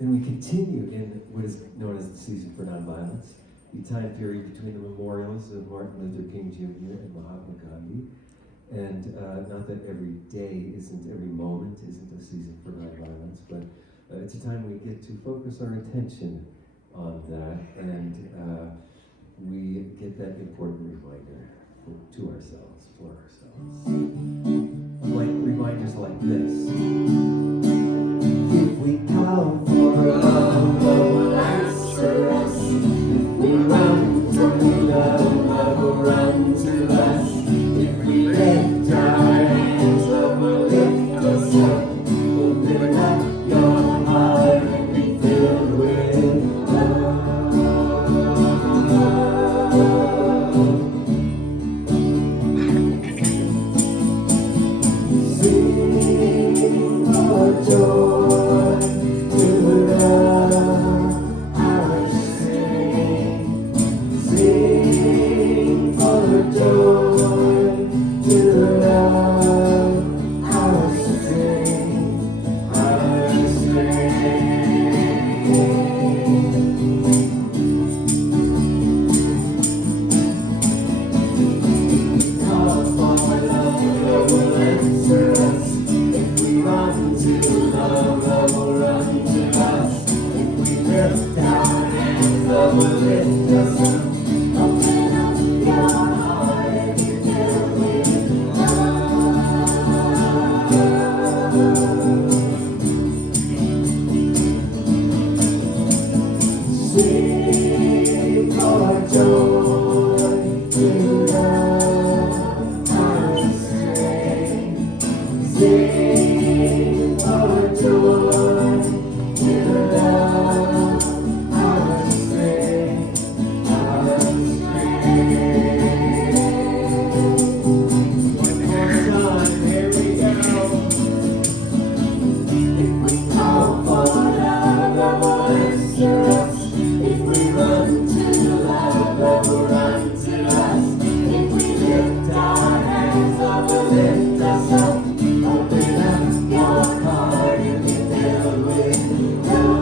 And we continue in what is known as the season for nonviolence, the time period between the memorials of Martin Luther King Jr. and Mahatma Gandhi. And not that every day every moment isn't a season for nonviolence, but it's a time we get to focus our attention on that, and we get that important reminder to ourselves, for ourselves. Like reminders like this. If we call for love, love will answer us. If we run to love, love will run to us. If we lift our hands, love will lift us up. Open up your heart and be filled with love. Sing for joy to love our sing. Sing for joy to love our sing. Our call for love, love will answer us. If we run to love, love will run to us. If we lift our hands, love will lift us up. Open up your heart and be filled with love. Sing for joy to love our sing. Sing for joy to love our sing. Our one more time, here we go. If we call for love, love will answer us. If we run to love, love will run to us. If we lift our hands, love will lift us up. Open up your heart and be filled with love.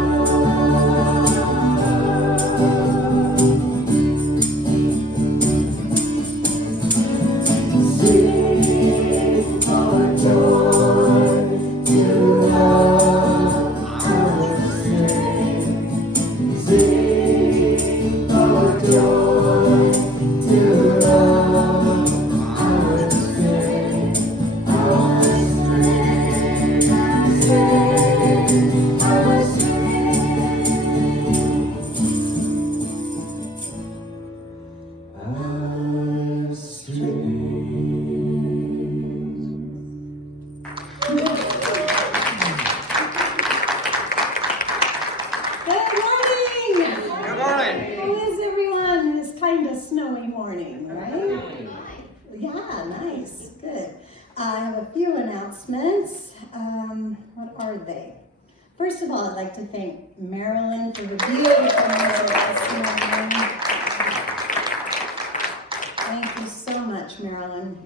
Sing for joy to love our sing. Sing for joy to love our sing. Our sing, our sing, our Good morning! Good morning. How is everyone? It's kind of snowy morning, right? Yeah, nice, good. I have a few announcements. What are they? First of all, I'd like to thank Marilyn for the beautiful music this morning. Thank you so much, Marilyn.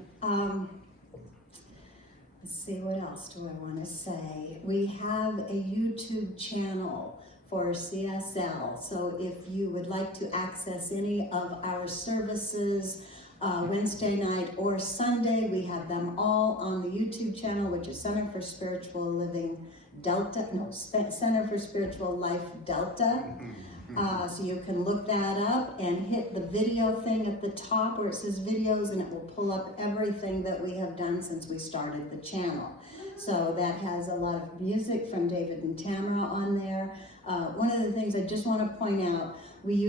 Let's see, what else do I want to say? We have a YouTube channel for CSL, so if you would like to access any of our services, Wednesday night or Sunday, we have them all on the YouTube channel, which is Center for Spiritual Living Delta, no, Center for Spiritual Life Delta. So you can look that up and hit the video thing at the top where it says videos, and it will pull up everything that we have done since we started the channel. So that has a lot of music from David and Tamara on there. One of the things I just want to point out, we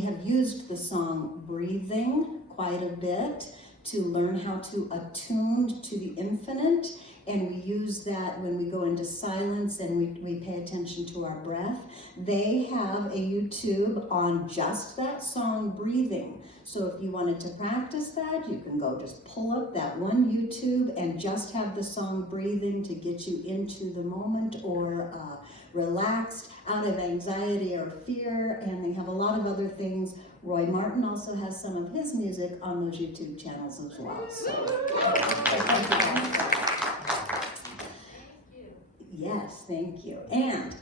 have used the song Breathing quite a bit to learn how to attune to the infinite, and we use that when we go into silence and we pay attention to our breath. They have a YouTube on just that song, Breathing. So if you wanted to practice that, you can go just pull up that one YouTube and just have the song Breathing to get you into the moment or relaxed, out of anxiety or fear, and they have a lot of other things. Roy Martin also has some of his music on those YouTube channels as well. So, yes, thank you. And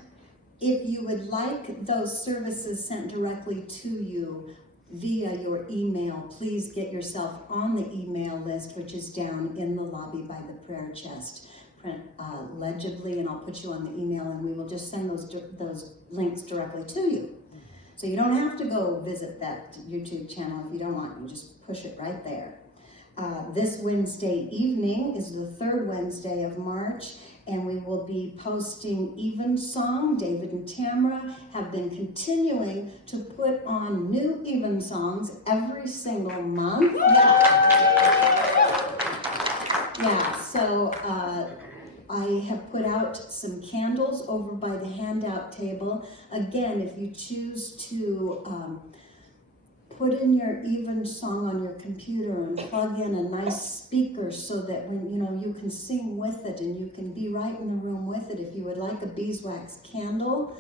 If you would like those services sent directly to you via your email, please get yourself on the email list, which is down in the lobby by the prayer chest. Print legibly, and I'll put you on the email, and we will just send those links directly to you. So you don't have to go visit that YouTube channel if you don't want. You just push it right there. This Wednesday evening is the third Wednesday of March, and we will be posting Evensong. David and Tamara have been continuing to put on new Evensongs every single month. Yeah, so I have put out some candles over by the handout table. Again, if you choose to put in your Evensong on your computer and plug in a nice speaker so that when you can sing with it and you can be right in the room with it. If you would like a beeswax candle,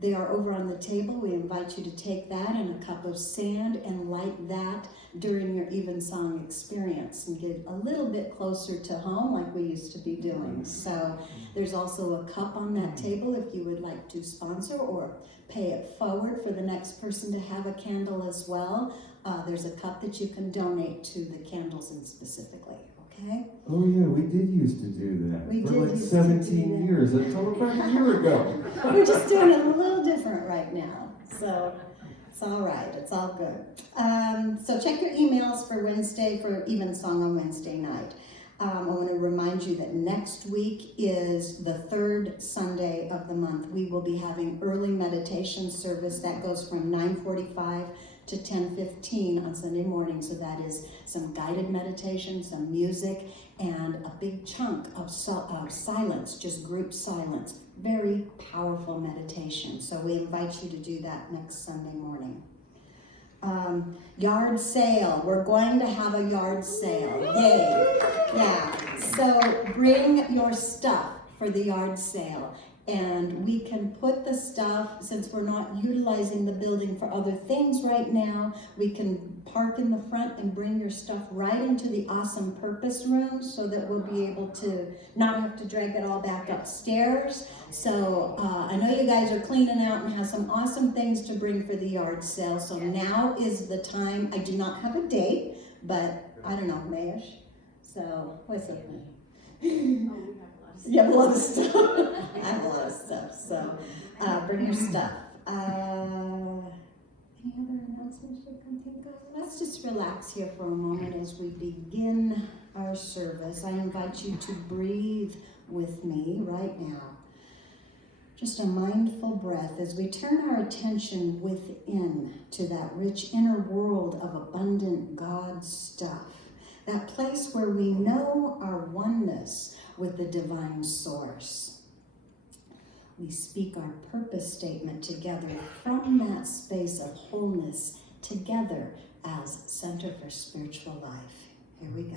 they are over on the table. We invite you to take that and a cup of sand and light that during your Evensong experience and get a little bit closer to home like we used to be doing. So there's also a cup on that table if you would like to sponsor or pay it forward for the next person to have a candle as well. There's a cup that you can donate to the candles in specifically, okay? Oh yeah, we did used to do that We for did like used to 17 do that. years, until about a year ago. We're just doing it a little different right now, so it's all right, it's all good. So check your emails for Wednesday, for Evensong on Wednesday night. I want to remind you that next week is the third Sunday of the month. We will be having early meditation service that goes from 9:45 to 10:15 on Sunday morning. So that is some guided meditation, some music, and a big chunk of silence, just group silence. Very powerful meditation. So we invite you to do that next Sunday morning. Yard sale. We're going to have a yard sale. Yay. Yeah. So bring your stuff for the yard sale. And we can put the stuff, since we're not utilizing the building for other things right now, we can park in the front and bring your stuff right into the awesome purpose room so that we'll be able to not have to drag it all back upstairs. So I know you guys are cleaning out and have some awesome things to bring for the yard sale. So now is the time. I do not have a date, but I don't know, Mayish. So what's up, man? You have a lot of stuff. I have a lot of stuff, so bring your stuff. Any other announcements you can think of? Let's just relax here for a moment as we begin our service. I invite you to breathe with me right now. Just a mindful breath as we turn our attention within to that rich inner world of abundant God stuff. That place where we know our oneness with the divine source. We speak our purpose statement together from that space of wholeness together as Center for Spiritual Life. Here we go.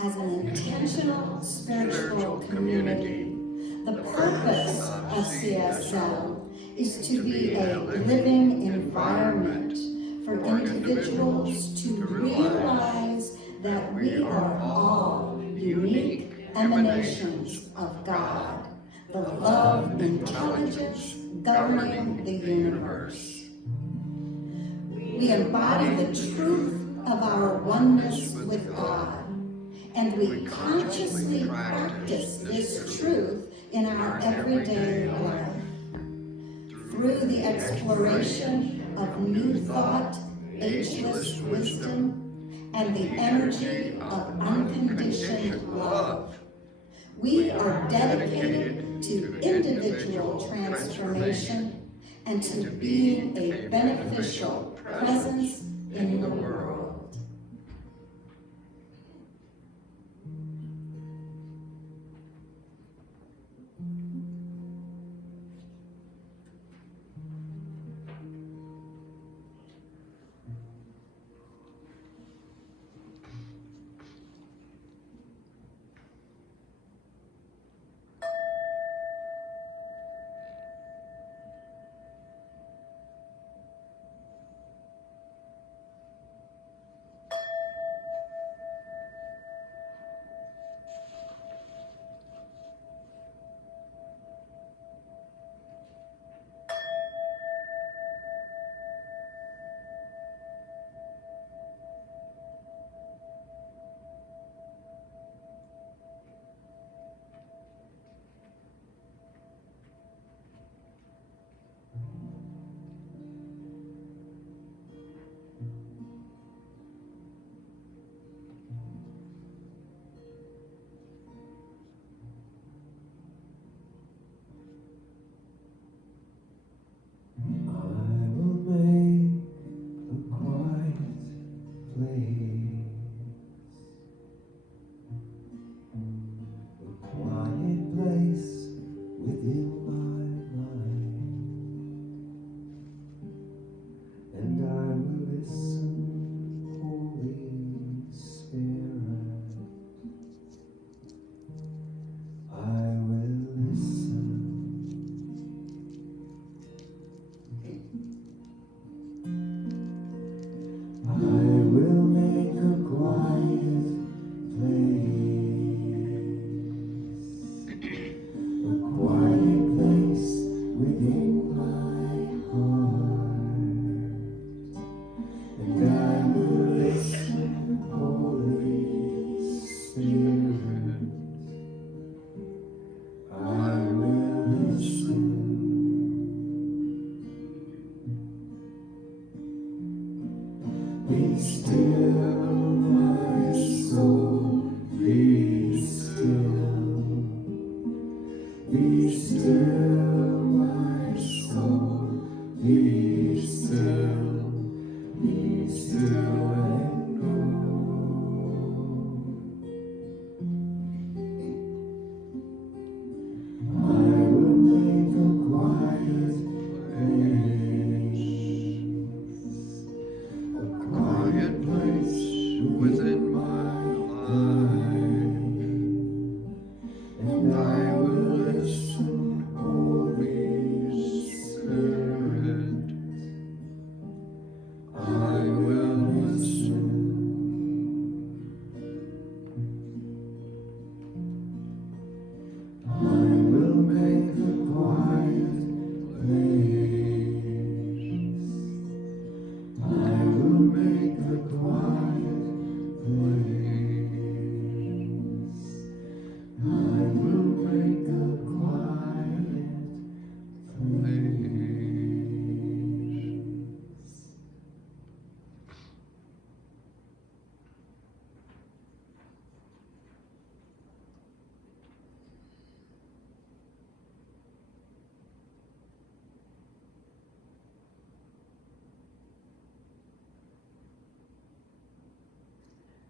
As an intentional spiritual community, the purpose of CSL is to be a living environment for individuals to realize that we are all unique emanations of God, the love intelligence governing the universe. We embody the truth of our oneness with God, and we consciously practice this truth in our everyday life. Through the exploration of new thought, ageless wisdom, and the energy of unconditioned love, we are dedicated to individual transformation and to being a beneficial presence in the world.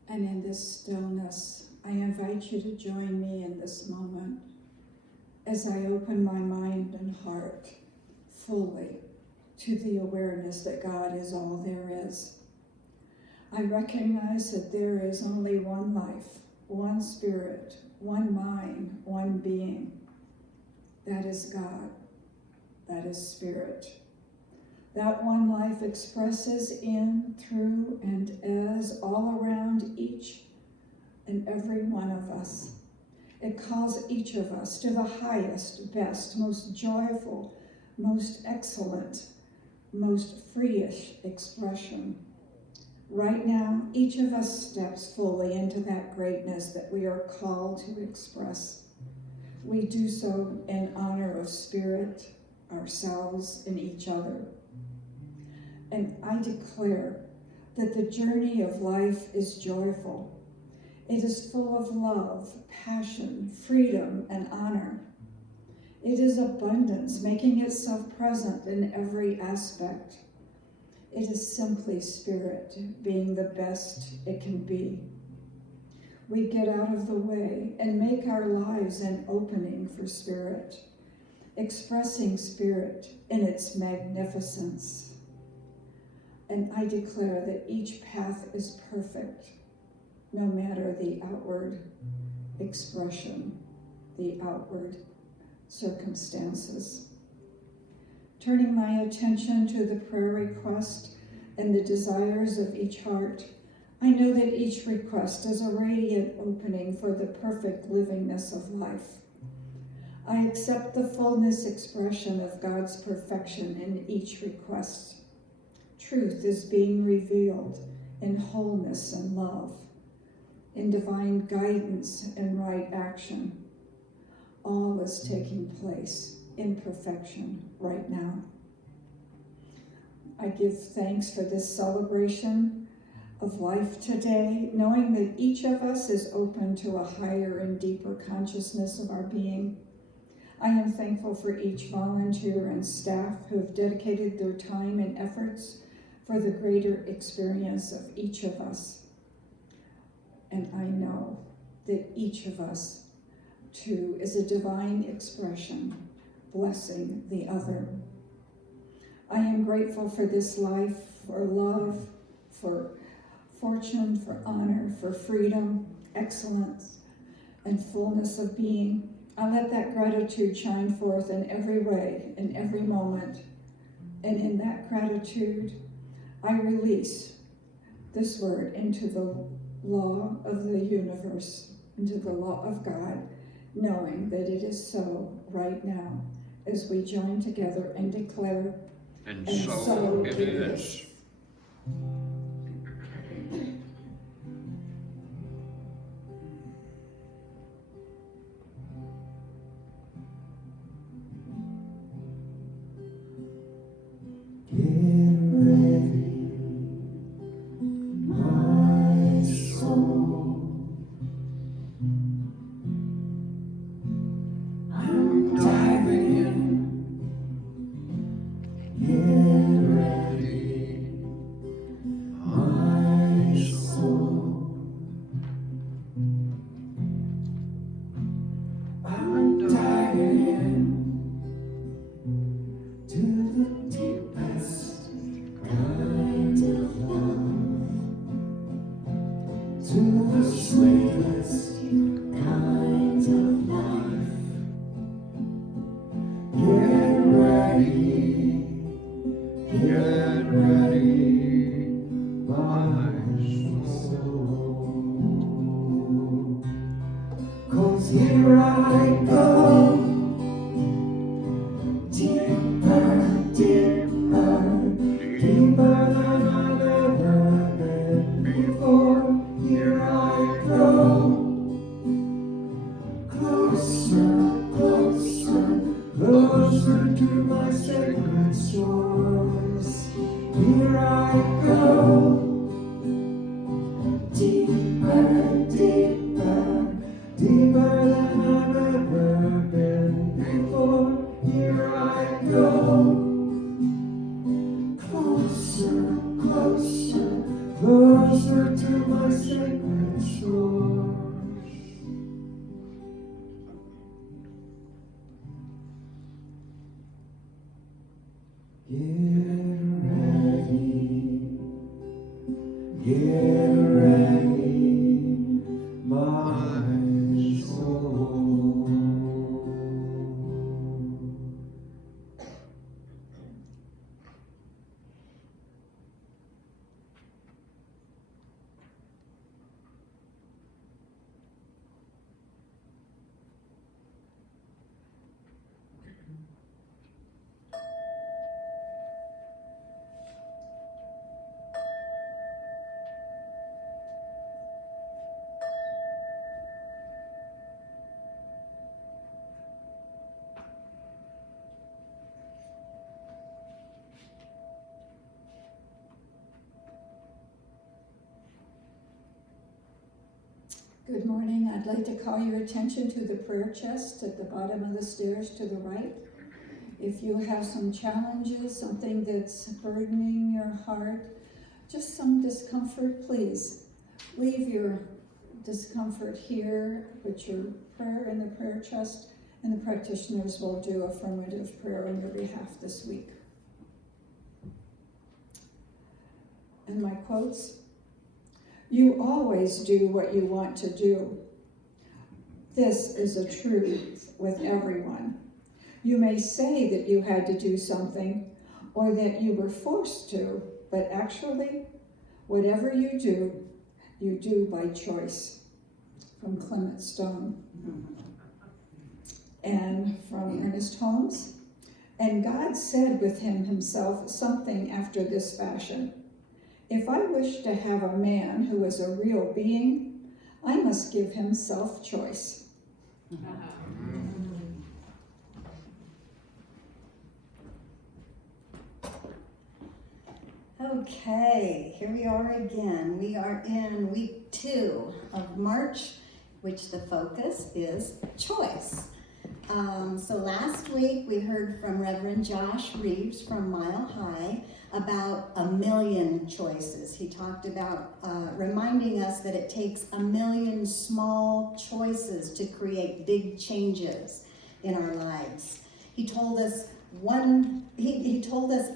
And in this stillness, I invite you to join me in this moment as I open my mind and heart fully to the awareness that God is all there is. I recognize that there is only one life, one spirit, one mind, one being. That is God. That is Spirit. That one life expresses in, through, and as all around each and every one of us. It calls each of us to the highest, best, most joyful, most excellent, most freeish expression. Right now, each of us steps fully into that greatness that we are called to express. We do so in honor of Spirit, ourselves, and each other. And I declare that the journey of life is joyful. It is full of love, passion, freedom, and honor. It is abundance, making itself present in every aspect. It is simply Spirit being the best it can be. We get out of the way and make our lives an opening for Spirit, expressing Spirit in its magnificence. And I declare that each path is perfect, no matter the outward expression, the outward circumstances. Turning my attention to the prayer request and the desires of each heart, I know that each request is a radiant opening for the perfect livingness of life. I accept the fullness expression of God's perfection in each request. Truth is being revealed in wholeness and love, in divine guidance and right action. All is taking place in perfection right now. I give thanks for this celebration of life today, knowing that each of us is open to a higher and deeper consciousness of our being. I am thankful for each volunteer and staff who have dedicated their time and efforts for the greater experience of each of us. And I know that each of us, too, is a divine expression, blessing the other. I am grateful for this life, for love, for fortune, for honor, for freedom, excellence, and fullness of being. I let that gratitude shine forth in every way, in every moment. And in that gratitude, I release this word into the law of the universe, into the law of God, knowing that it is so right now as we join together and declare, and so it is. Here I go, deeper, deeper, deeper than I've ever been before. Here I go, closer, closer, closer to my sacred shores. Here I go, deeper, deeper, deeper than I've ever been before. Here I go, closer, closer, closer to my sacred Good morning. I'd like to call your attention to the prayer chest at the bottom of the stairs to the right. If you have some challenges, something that's burdening your heart, just some discomfort, please leave your discomfort here, put your prayer in the prayer chest, and the practitioners will do affirmative prayer on your behalf this week. And my quotes: you always do what you want to do. This is a truth with everyone. You may say that you had to do something or that you were forced to, but actually, whatever you do by choice. From Clement Stone. And from Ernest Holmes. And God said within himself something after this fashion: if I wish to have a man who is a real being, I must give him self-choice. Okay, here we are again. We are in week 2 of March, which the focus is choice. So last week we heard from Reverend Josh Reeves from Mile High about 1,000,000 choices. He talked about reminding us that it takes 1,000,000 small choices to create big changes in our lives. He told us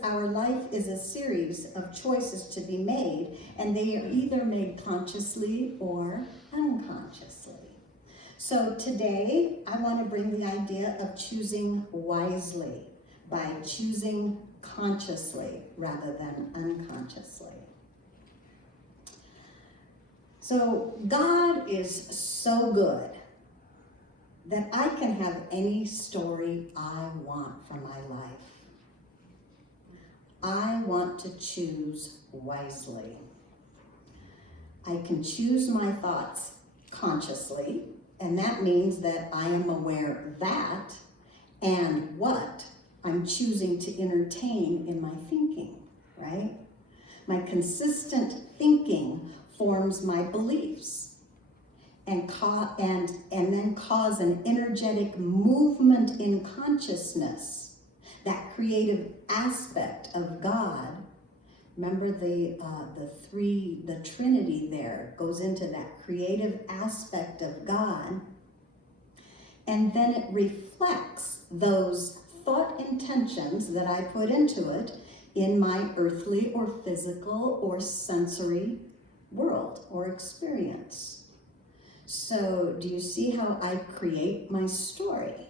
our life is a series of choices to be made, and they are either made consciously or unconsciously. So today, I want to bring the idea of choosing wisely by choosing consciously rather than unconsciously. So God is so good that I can have any story I want for my life. I want to choose wisely. I can choose my thoughts consciously, and that means that I am aware that and what I'm choosing to entertain in my thinking, right? My consistent thinking forms my beliefs and then cause an energetic movement in consciousness, that creative aspect of God. Remember the Trinity there goes into that creative aspect of God, and then it reflects those thought intentions that I put into it in my earthly or physical or sensory world or experience. So do you see how I create my story?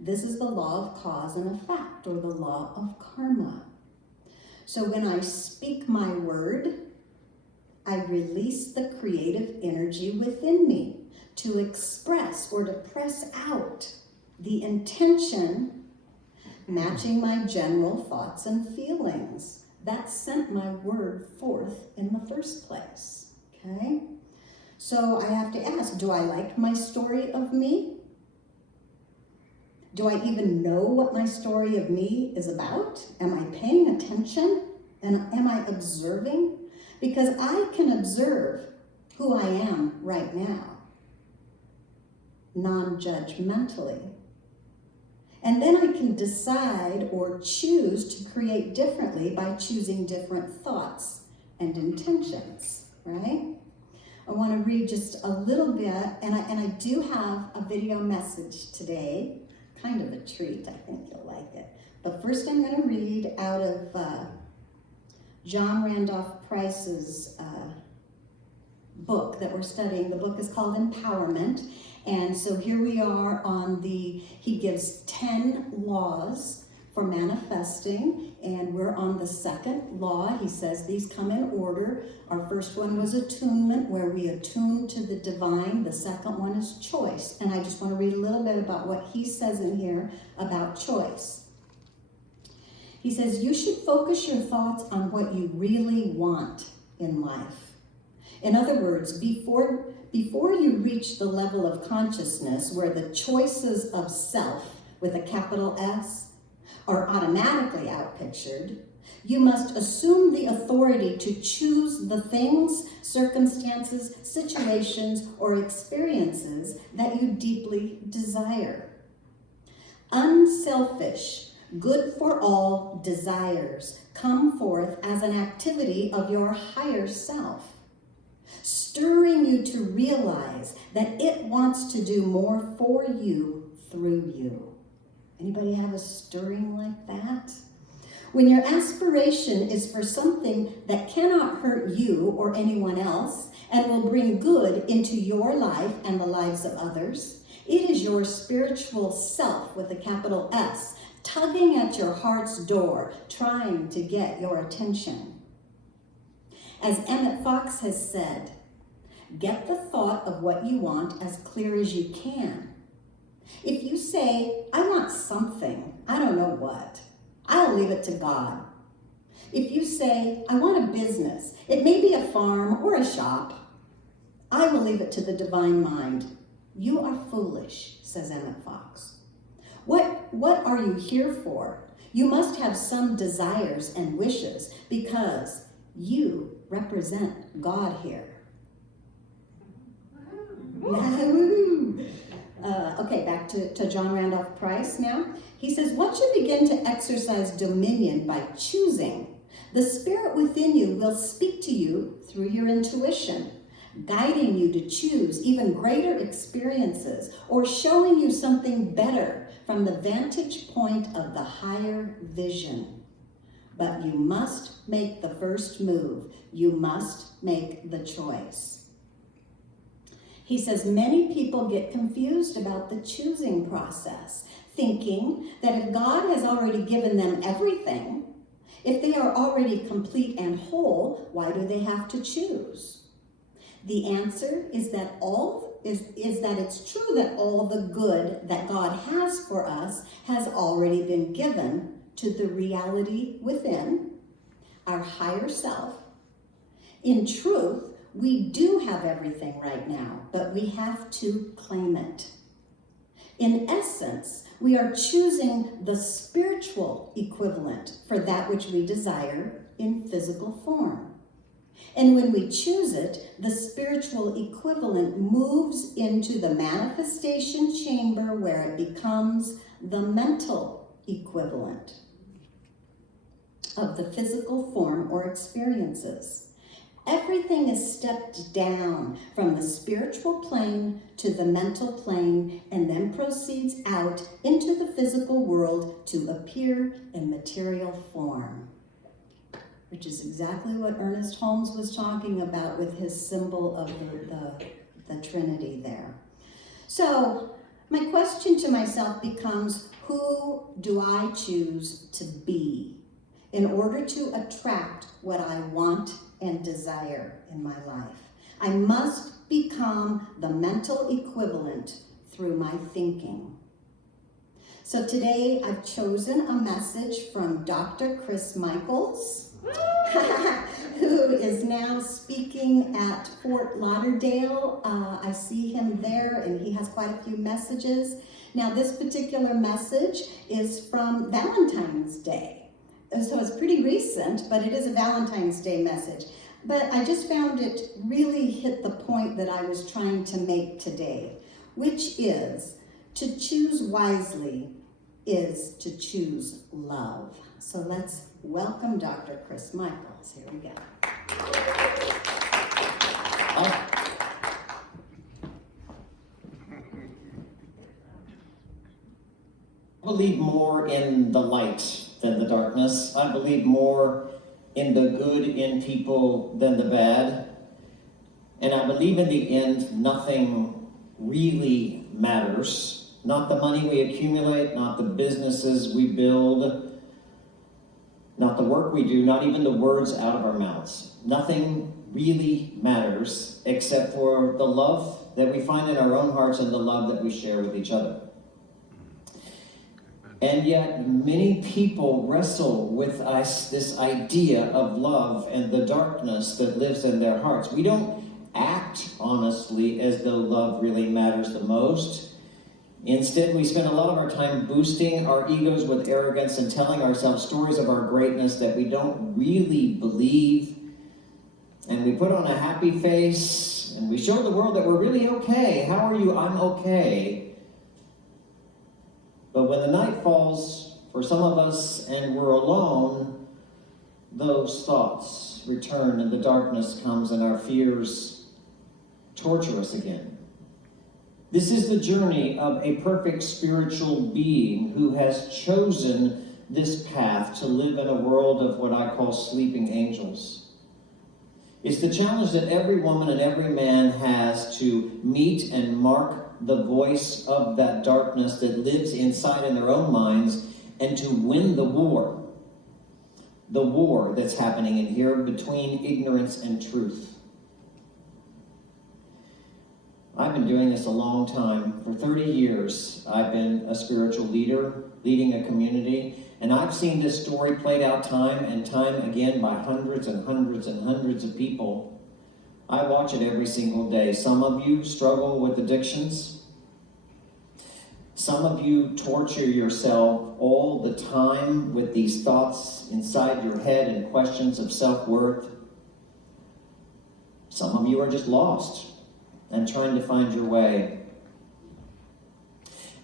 This is the law of cause and effect, or the law of karma. So when I speak my word, I release the creative energy within me to express or to press out the intention matching my general thoughts and feelings. That sent my word forth in the first place, okay? So I have to ask, do I like my story of me? Do I even know what my story of me is about? Am I paying attention? And am I observing? Because I can observe who I am right now, non-judgmentally. And then I can decide or choose to create differently by choosing different thoughts and intentions, right? I want to read just a little bit, and I do have a video message today, kind of a treat. I think you'll like it. But first I'm going to read out of John Randolph Price's book that we're studying. The book is called Empowerment. And so here we are on he gives 10 laws for manifesting, and we're on the second law. He says these come in order. Our first one was attunement, where we attune to the divine. The second one is choice. And I just want to read a little bit about what he says in here about choice. He says, you should focus your thoughts on what you really want in life. In other words, before you reach the level of consciousness where the choices of self with a capital S are automatically outpictured, You must assume the authority to choose the things, circumstances, situations, or experiences that you deeply desire. Unselfish, good for all desires come forth as an activity of your higher self, stirring you to realize that it wants to do more for you through you. Anybody have a stirring like that? When your aspiration is for something that cannot hurt you or anyone else and will bring good into your life and the lives of others, it is your spiritual self with a capital S tugging at your heart's door, trying to get your attention. As Emmett Fox has said, get the thought of what you want as clear as you can. If you say, I want something, I don't know what, I'll leave it to God. If you say, I want a business, it may be a farm or a shop, I will leave it to the divine mind. You are foolish, says Emmett Fox. What are you here for? You must have some desires and wishes because you represent God here. Okay, back to John Randolph Price now. He says, once you begin to exercise dominion by choosing, the spirit within you will speak to you through your intuition, guiding you to choose even greater experiences or showing you something better from the vantage point of the higher vision. But you must make the first move. You must make the choice. He says many people get confused about the choosing process, thinking that if God has already given them everything, if they are already complete and whole, why do they have to choose? The answer is that it's true that all the good that God has for us has already been given to the reality within, our higher self. In truth, we do have everything right now, but we have to claim it. In essence, we are choosing the spiritual equivalent for that which we desire in physical form. And when we choose it, the spiritual equivalent moves into the manifestation chamber where it becomes the mental equivalent of the physical form or experiences. Everything is stepped down from the spiritual plane to the mental plane and then proceeds out into the physical world to appear in material form, which is exactly what Ernest Holmes was talking about with his symbol of the Trinity there. So my question to myself becomes, who do I choose to be in order to attract what I want and desire in my life? I must become the mental equivalent through my thinking. So today I've chosen a message from Dr. Chris Michaels, who is now speaking at Fort Lauderdale. I see him there and he has quite a few messages. Now this particular message is from Valentine's Day. So it's pretty recent, but it is a Valentine's Day message. But I just found it really hit the point that I was trying to make today, which is to choose wisely is to choose love. So let's welcome Dr. Chris Michaels. Here we go. I believe more in the light than the darkness. I believe more in the good in people than the bad. And I believe in the end, nothing really matters. Not the money we accumulate, not the businesses we build, not the work we do, not even the words out of our mouths. Nothing really matters except for the love that we find in our own hearts and the love that we share with each other. And yet, many people wrestle with this idea of love and the darkness that lives in their hearts. We don't act honestly as though love really matters the most, Instead, we spend a lot of our time boosting our egos with arrogance and telling ourselves stories of our greatness that we don't really believe. And we put on a happy face, and we show the world that we're really okay. How are you? I'm okay. But when the night falls for some of us and we're alone, those thoughts return and the darkness comes and our fears torture us again. This is the journey of a perfect spiritual being who has chosen this path to live in a world of what I call sleeping angels. It's the challenge that every woman and every man has to meet and mark the voice of that darkness that lives inside in their own minds and to win the war. The war that's happening in here between ignorance and truth. I've been doing this a long time. For 30 years, I've been a spiritual leader, leading a community, and I've seen this story played out time and time again by hundreds and hundreds and hundreds of people. I watch it every single day. Some of you struggle with addictions. Some of you torture yourself all the time with these thoughts inside your head and questions of self-worth. Some of you are just lost and trying to find your way.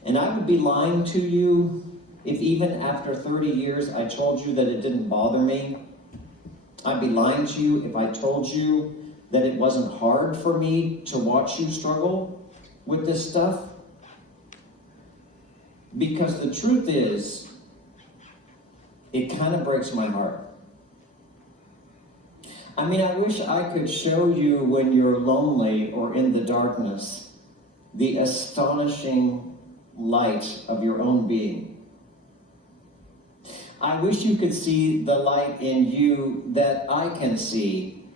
And I would be lying to you if even after 30 years I told you that it didn't bother me. I'd be lying to you if I told you that it wasn't hard for me to watch you struggle with this stuff. Because the truth is, it kind of breaks my heart. I mean, I wish I could show you when you're lonely or in the darkness the astonishing light of your own being. I wish you could see the light in you that I can see,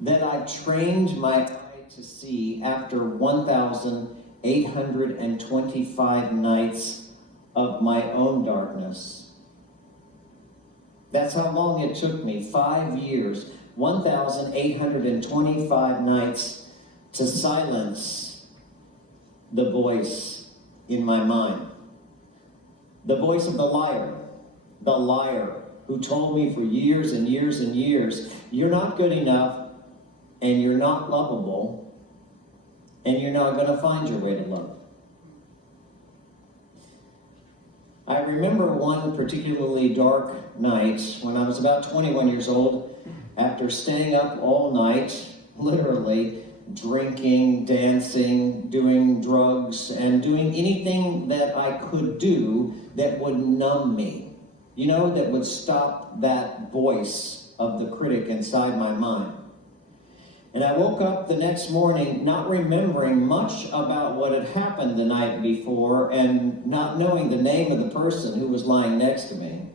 that I've trained my eye to see after 1,825 nights of my own darkness. That's how long it took me, 5 years. 1,825 nights to silence the voice in my mind. The voice of the liar who told me for years and years and years, you're not good enough, and you're not lovable, and you're not going to find your way to love. I remember one particularly dark night when I was about 21 years old. After staying up all night, literally drinking, dancing, doing drugs, and doing anything that I could do that would numb me, that would stop that voice of the critic inside my mind. And I woke up the next morning not remembering much about what had happened the night before and not knowing the name of the person who was lying next to me.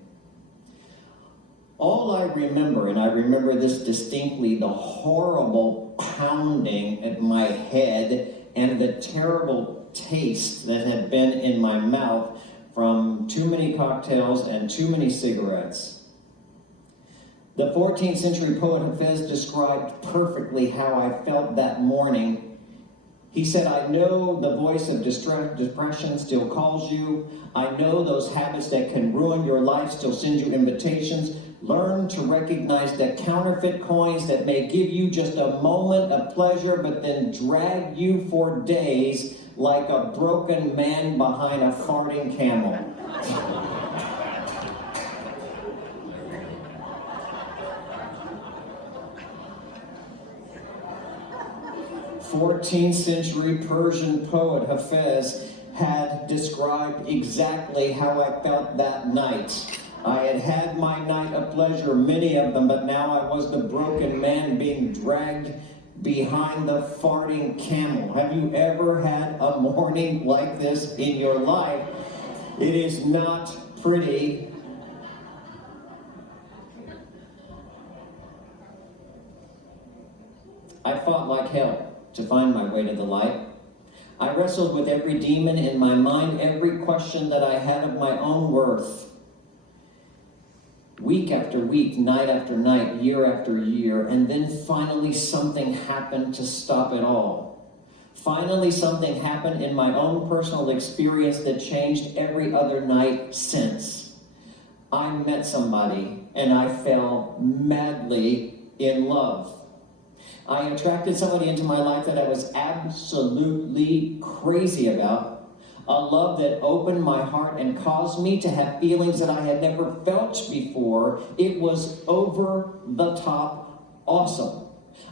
All I remember, and I remember this distinctly, the horrible pounding at my head and the terrible taste that had been in my mouth from too many cocktails and too many cigarettes. The 14th century poet Hafez described perfectly how I felt that morning. He said, I know the voice of depression still calls you. I know those habits that can ruin your life still send you invitations. Learn to recognize that counterfeit coins that may give you just a moment of pleasure but then drag you for days like a broken man behind a farting camel. 14th century Persian poet Hafez had described exactly how I felt that night. I had had my night of pleasure, many of them, but now I was the broken man being dragged behind the farting camel. Have you ever had a morning like this in your life? It is not pretty. I fought like hell to find my way to the light. I wrestled with every demon in my mind, every question that I had of my own worth. Week after week, night after night, year after year, and then finally something happened to stop it all. Finally, something happened in my own personal experience that changed every other night since. I met somebody and I fell madly in love. I attracted somebody into my life that I was absolutely crazy about. A love that opened my heart and caused me to have feelings that I had never felt before. It was over the top awesome.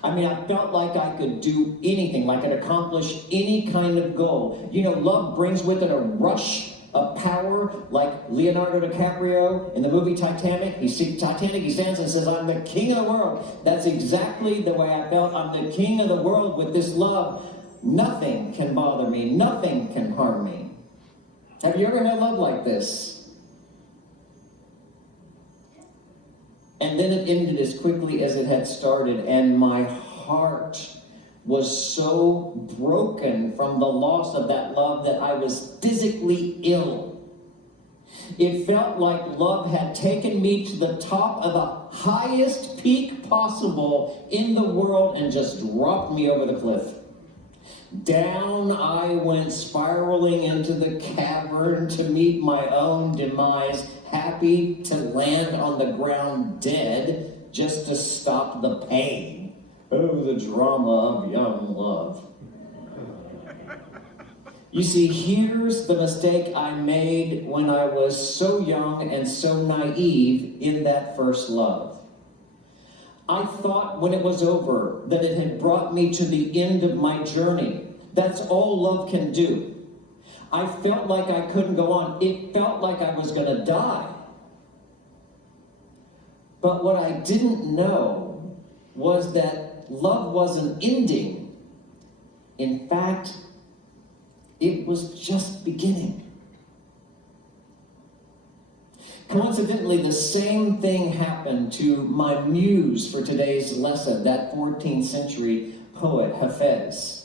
I mean, I felt like I could do anything, like I could accomplish any kind of goal. You know, love brings with it a rush of power, like Leonardo DiCaprio in the movie Titanic. He stands and says, I'm the king of the world. That's exactly the way I felt. I'm the king of the world with this love. Nothing can bother me. Nothing can harm me. Have you ever had love like this? And then it ended as quickly as it had started, and my heart was so broken from the loss of that love that I was physically ill. It felt like love had taken me to the top of the highest peak possible in the world and just dropped me over the cliff. Down I went, spiraling into the cavern to meet my own demise, happy to land on the ground dead just to stop the pain. Oh, the drama of young love. You see, here's the mistake I made when I was so young and so naive in that first love. I thought when it was over that it had brought me to the end of my journey. That's all love can do. I felt like I couldn't go on. It felt like I was going to die. But what I didn't know was that love wasn't ending. In fact, it was just beginning. Coincidentally, the same thing happened to my muse for today's lesson, that 14th century poet, Hafez.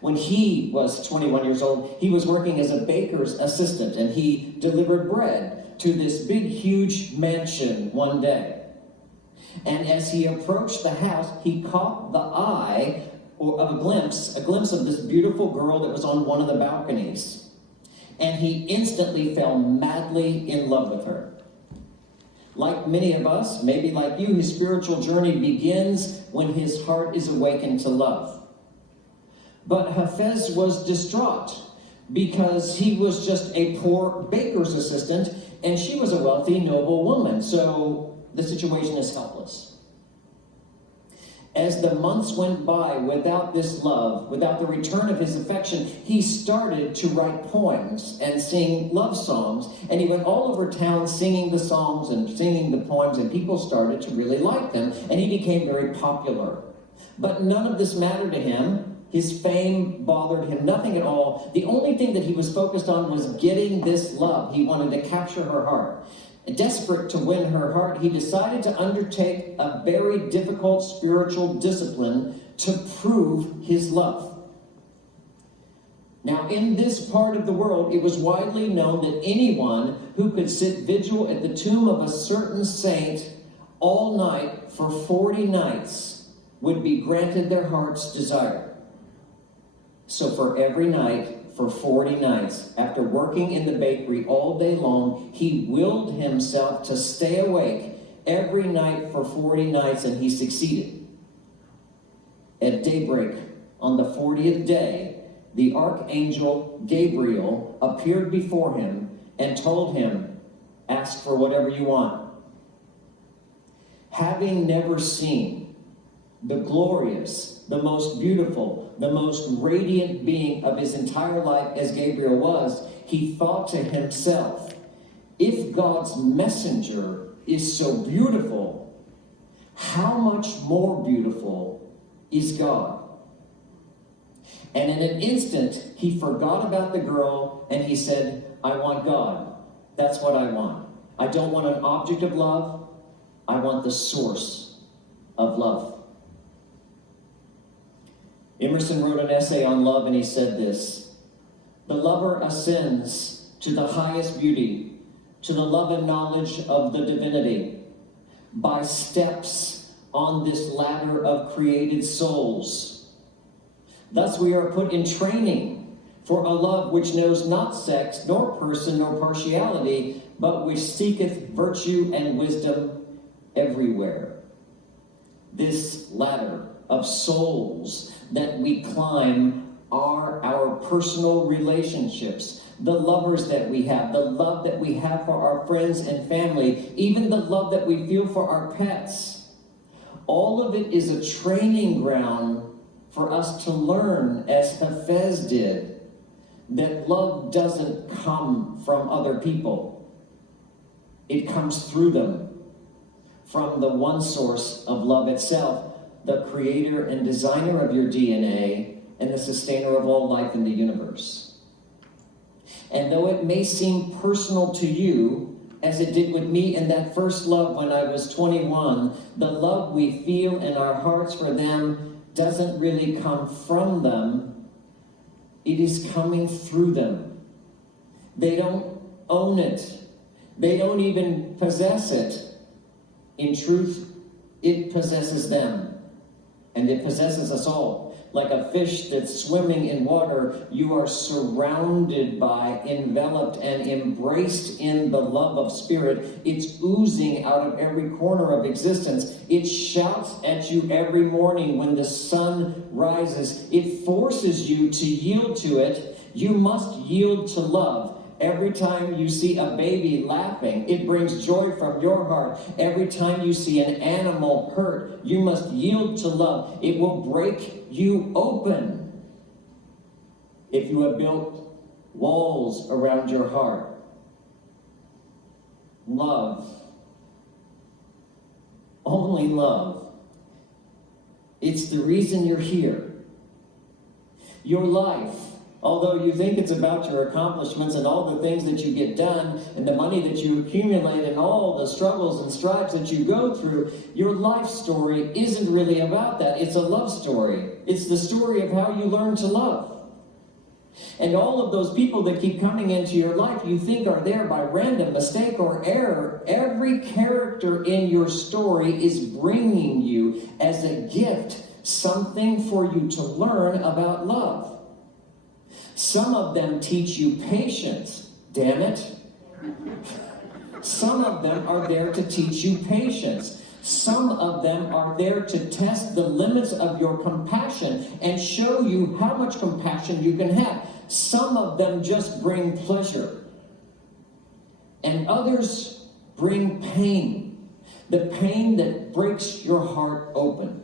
When he was 21 years old, he was working as a baker's assistant, and he delivered bread to this big, huge mansion one day. And as he approached the house, he caught the eye of a glimpse of this beautiful girl that was on one of the balconies. And he instantly fell madly in love with her. Like many of us, maybe like you, his spiritual journey begins when his heart is awakened to love. But Hafez was distraught because he was just a poor baker's assistant and she was a wealthy, noble woman. So the situation is helpless. As the months went by without this love, without the return of his affection, he started to write poems and sing love songs. And he went all over town singing the songs and singing the poems, and people started to really like them, and he became very popular. But none of this mattered to him. His fame bothered him nothing at all. The only thing that he was focused on was getting this love. He wanted to capture her heart. Desperate to win her heart, he decided to undertake a very difficult spiritual discipline to prove his love. Now, in this part of the world, it was widely known that anyone who could sit vigil at the tomb of a certain saint all night for 40 nights would be granted their heart's desire. So for every night, for 40 nights, after working in the bakery all day long, he willed himself to stay awake every night for 40 nights, and he succeeded. At daybreak on the 40th day, the archangel Gabriel appeared before him and told him, "Ask for whatever you want." Having never seen the glorious, the most beautiful, the most radiant being of his entire life as Gabriel was, he thought to himself, if God's messenger is so beautiful, how much more beautiful is God? And in an instant, he forgot about the girl and he said, I want God. That's what I want. I don't want an object of love. I want the source of love. Emerson wrote an essay on love, and he said this: the lover ascends to the highest beauty, to the love and knowledge of the divinity, by steps on this ladder of created souls. Thus we are put in training for a love which knows not sex, nor person, nor partiality, but which seeketh virtue and wisdom everywhere. This ladder of souls that we climb are our personal relationships, the lovers that we have, the love that we have for our friends and family, even the love that we feel for our pets. All of it is a training ground for us to learn, as Hafez did, that love doesn't come from other people. It comes through them, from the one source of love itself, the creator and designer of your DNA and the sustainer of all life in the universe. And though it may seem personal to you, as it did with me in that first love when I was 21, the love we feel in our hearts for them doesn't really come from them. It is coming through them. They don't own it. They don't even possess it. In truth, it possesses them. And it possesses us all. Like a fish that's swimming in water, you are surrounded by, enveloped, and embraced in the love of Spirit. It's oozing out of every corner of existence. It shouts at you every morning when the sun rises. It forces you to yield to it. You must yield to love. Every time you see a baby laughing, it brings joy from your heart. Every time you see an animal hurt, you must yield to love. It will break you open if you have built walls around your heart. Love. Only love. It's the reason you're here. Your life, although you think it's about your accomplishments and all the things that you get done and the money that you accumulate and all the struggles and stripes that you go through, your life story isn't really about that. It's a love story. It's the story of how you learn to love. And all of those people that keep coming into your life you think are there by random mistake or error, every character in your story is bringing you as a gift something for you to learn about love. Some of them teach you patience, damn it. Some of them are there to teach you patience. Some of them are there to test the limits of your compassion and show you how much compassion you can have. Some of them just bring pleasure. And others bring pain. The pain that breaks your heart open.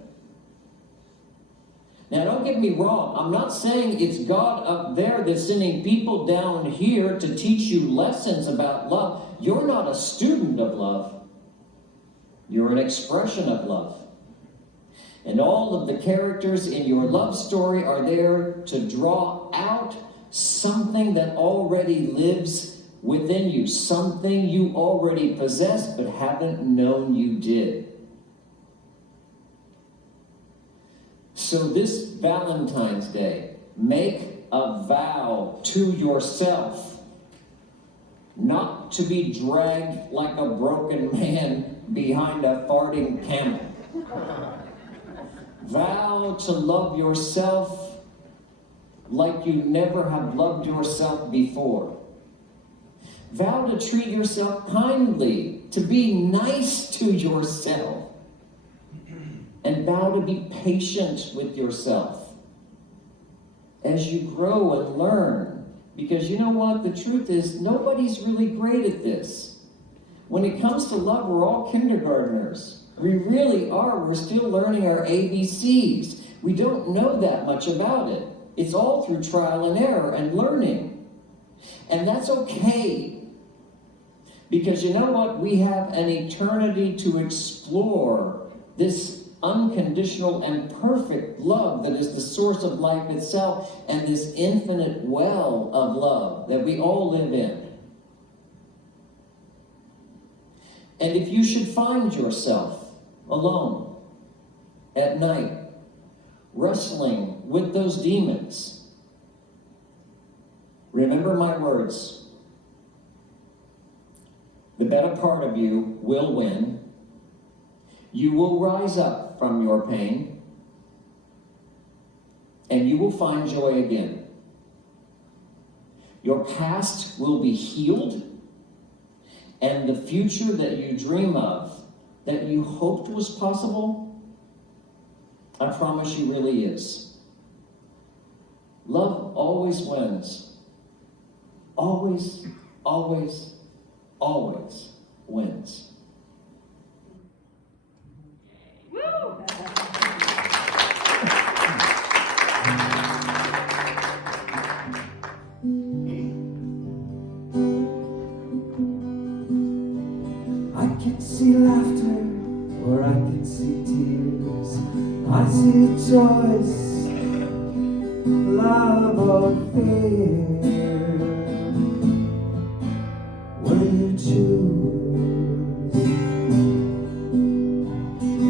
Now, don't get me wrong. I'm not saying it's God up there that's sending people down here to teach you lessons about love. You're not a student of love. You're an expression of love. And all of the characters in your love story are there to draw out something that already lives within you. Something you already possess but haven't known you did. So this Valentine's Day, make a vow to yourself not to be dragged like a broken man behind a farting camel. Vow to love yourself like you never have loved yourself before. Vow to treat yourself kindly, to be nice to yourself. And vow to be patient with yourself as you grow and learn. Because you know what? The truth is, nobody's really great at this. When it comes to love, we're all kindergartners. We really are. We're still learning our ABCs. We don't know that much about it. It's all through trial and error and learning. And that's okay. Because you know what? We have an eternity to explore this unconditional and perfect love that is the source of life itself and this infinite well of love that we all live in. And if you should find yourself alone at night, wrestling with those demons, remember my words. The better part of you will win. You will rise up from your pain, and and you will find joy again. Your past will be healed, and the future that you dream of, that you hoped was possible, I promise you really is. Love always wins. Always, always, always wins. I can see laughter, or I can see tears. I see a choice, love or fear. What do you choose?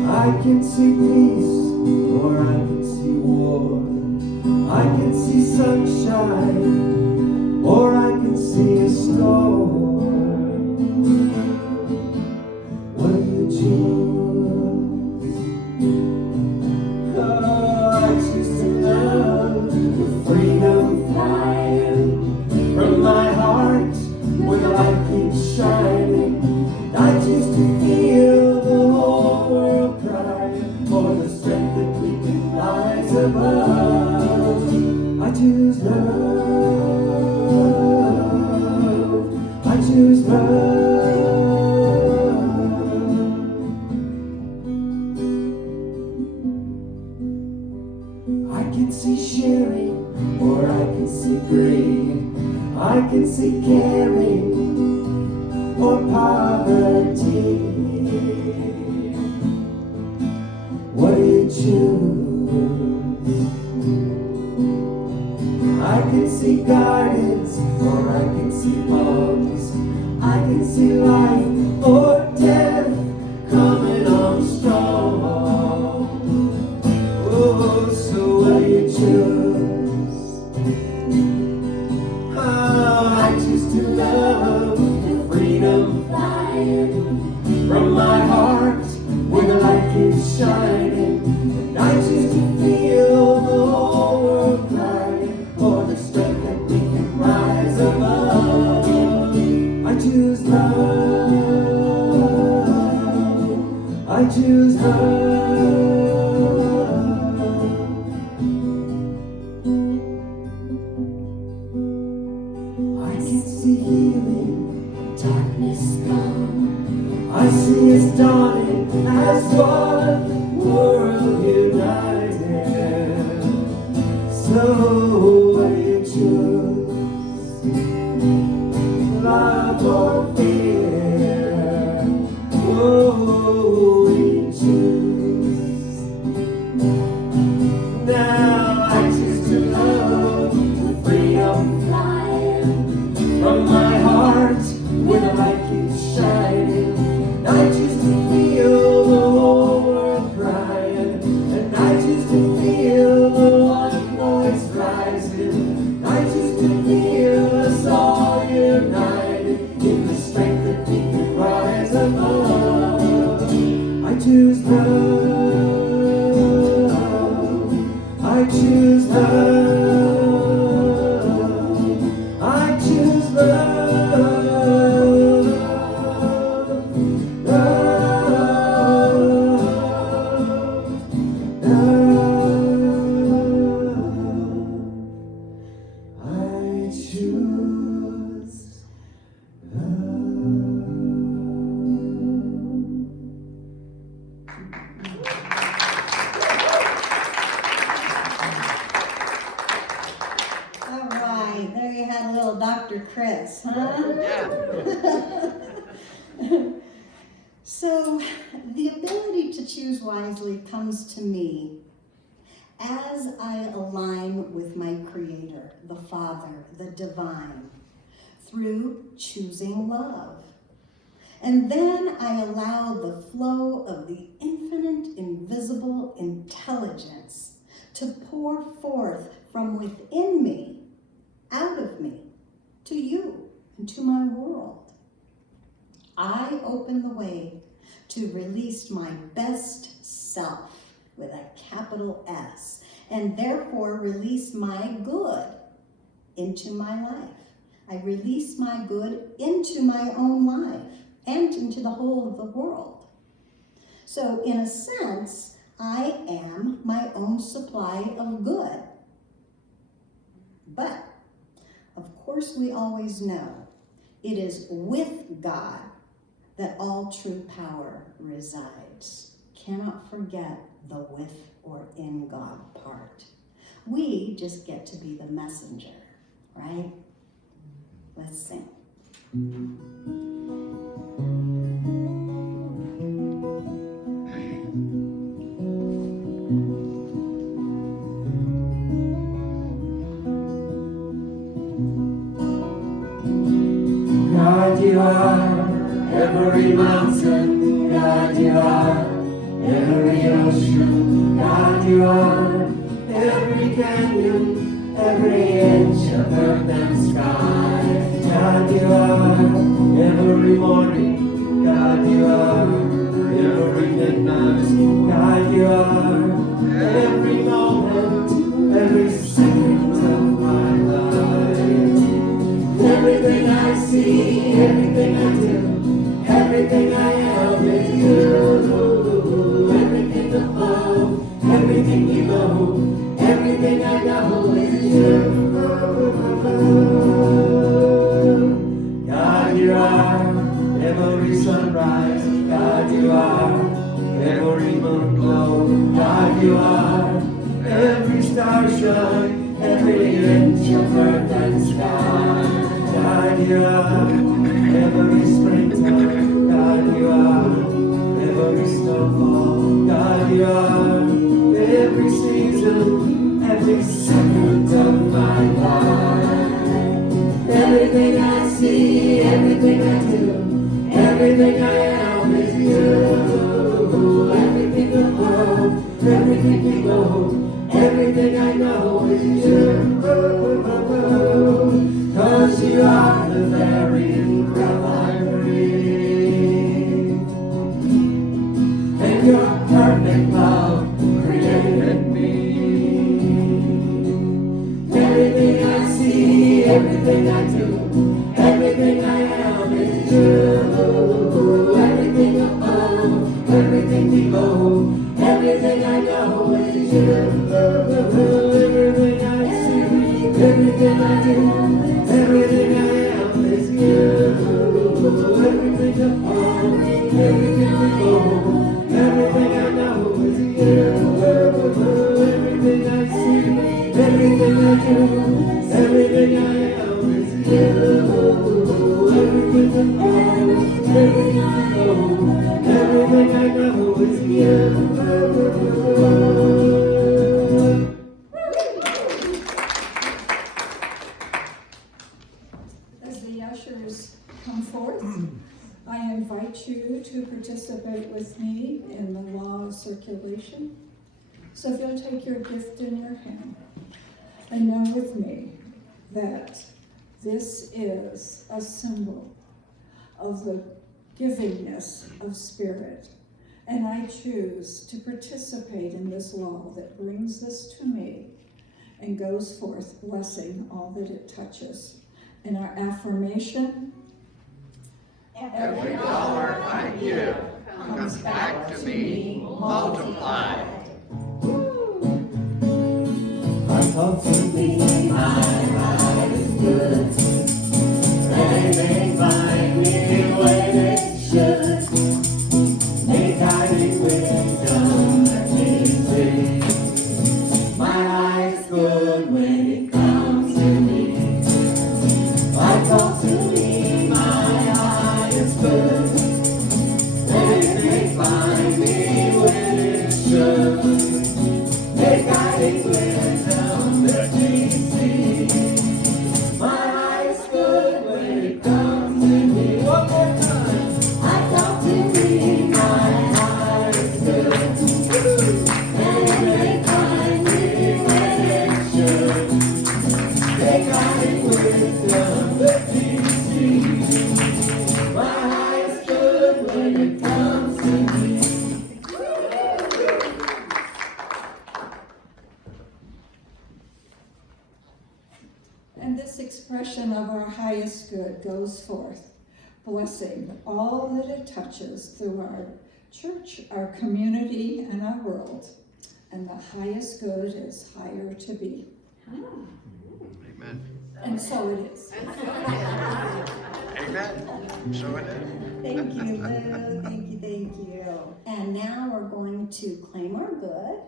I can see peace, or I can see war. I can see sunshine, or I can see a storm. What do you choose? Oh, I choose to love with freedom flying from my heart where the light keeps shining. I choose to feel the whole world crying for the strength that we can rise above. I choose love. I choose love. I can see sharing, or I can see greed. I can see caring, or poverty. What do you choose? I can see gardens, or I can see homes. I can see life or death coming on strong. Oh, so what do you choose? Oh, I choose to love the freedom flying from my heart where the light keeps shining. And I choose to feel the whole world crying for the strength that we can rise above. I choose love. I choose love. I can see healing, darkness gone. I see us dawning as one world united. So what do you choose? Love or fear? Oh, we choose. Now I choose to love with freedom flying from my heart where the light keeps shining. I choose to feel the whole world crying, and I choose to feel the one voice rising. I choose to feel us all united in the strength that we can rise above. I choose love. I choose love. I choose love. All right, there you had a little Dr. Chris, huh? So, the ability to choose wisely comes to me as I align with my Creator, the Father, the Divine, through choosing love. And then I allow the flow of the infinite, invisible intelligence to pour forth from within me, out of me, to you and to my world. I open the way to release my best self with a capital S and therefore release my good into my life. I release my good into my own life and into the whole of the world. So in a sense, I am my own supply of good. But, of course, we always know it is with God that all true power resides. Cannot forget the with or in God part. We just get to be the messenger, right? Let's sing. God, you are every mountain. God, you are every ocean. God, you are every canyon, every inch of earth and sky. God, you are every morning. God, you are every midnight. God, you are every moment, every second of my life. Everything I see, everything I do, everything I am is you. Everything above, everything below, everything I know is you. God, you are every sunrise. God, you are every moon glow. God, you are every star shine, every inch of earth and sky. God, you are every springtime. God, you are every snowfall. God, you are every season, every second of my life. Everything I see, everything I do, everything I am is you. Everything above, everything below, everything I know is you. 'Cause you are the very breath I breathe, and your perfect love created me. Everything I see, everything I do, everything I am is you. Everything above, everything below, everything I know is you. Everything I see, everything I do, everything I am is you. Everything above, everything below, everything I know is you. Everything I see, everything I do, everything I am is you. Everything above, everything below, everything I know is you. As the ushers come forth, I invite you to participate with me in the law of circulation. So if you'll take your gift in your hand and know with me that this is a symbol of the givingness of spirit. And I choose to participate in this law that brings this to me and goes forth blessing all that it touches. And our affirmation, Every dollar I give comes back to me multiplied. I come to me, my heart is good. They may find me when it should. They guide me wisdom that leads me. My heart is good when it comes to me. I come to me, my heart is good. They may find me when it should. They guide me wisdom that leads me. My heart is good when it comes to me. One more time. I come to me, my heart is good. And they find me when it should. They guide me wisdom that leads me. My heart is good when it comes to me. highest good goes forth, blessing all that it touches through our church, our community, and our world. And the highest good is higher to be. Amen. And so it is. Amen. So it is. Thank you, Lou. Thank you, thank you. And now we're going to claim our good.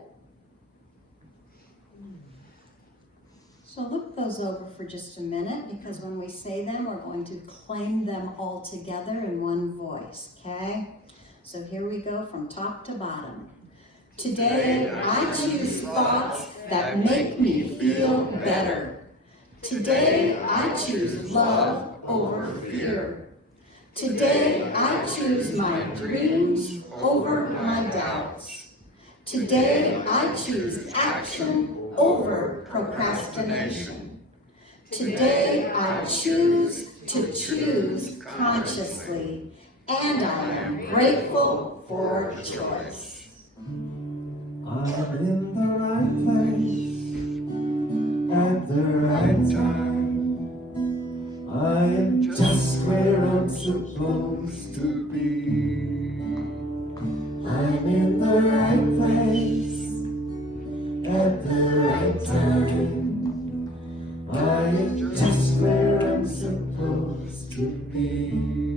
So look those over for just a minute, because when we say them, we're going to claim them all together in one voice, okay? So here we go from top to bottom. Today, I choose thoughts that make me feel better. Today, I choose love over fear. Today, I choose my dreams over my doubts. Today, I choose action over procrastination. Today, I choose to choose consciously, and I am grateful for choice. I'm in the right place at the right time. I am just where I'm supposed to be. I'm in the right place at the right time. I am just where I'm supposed to be.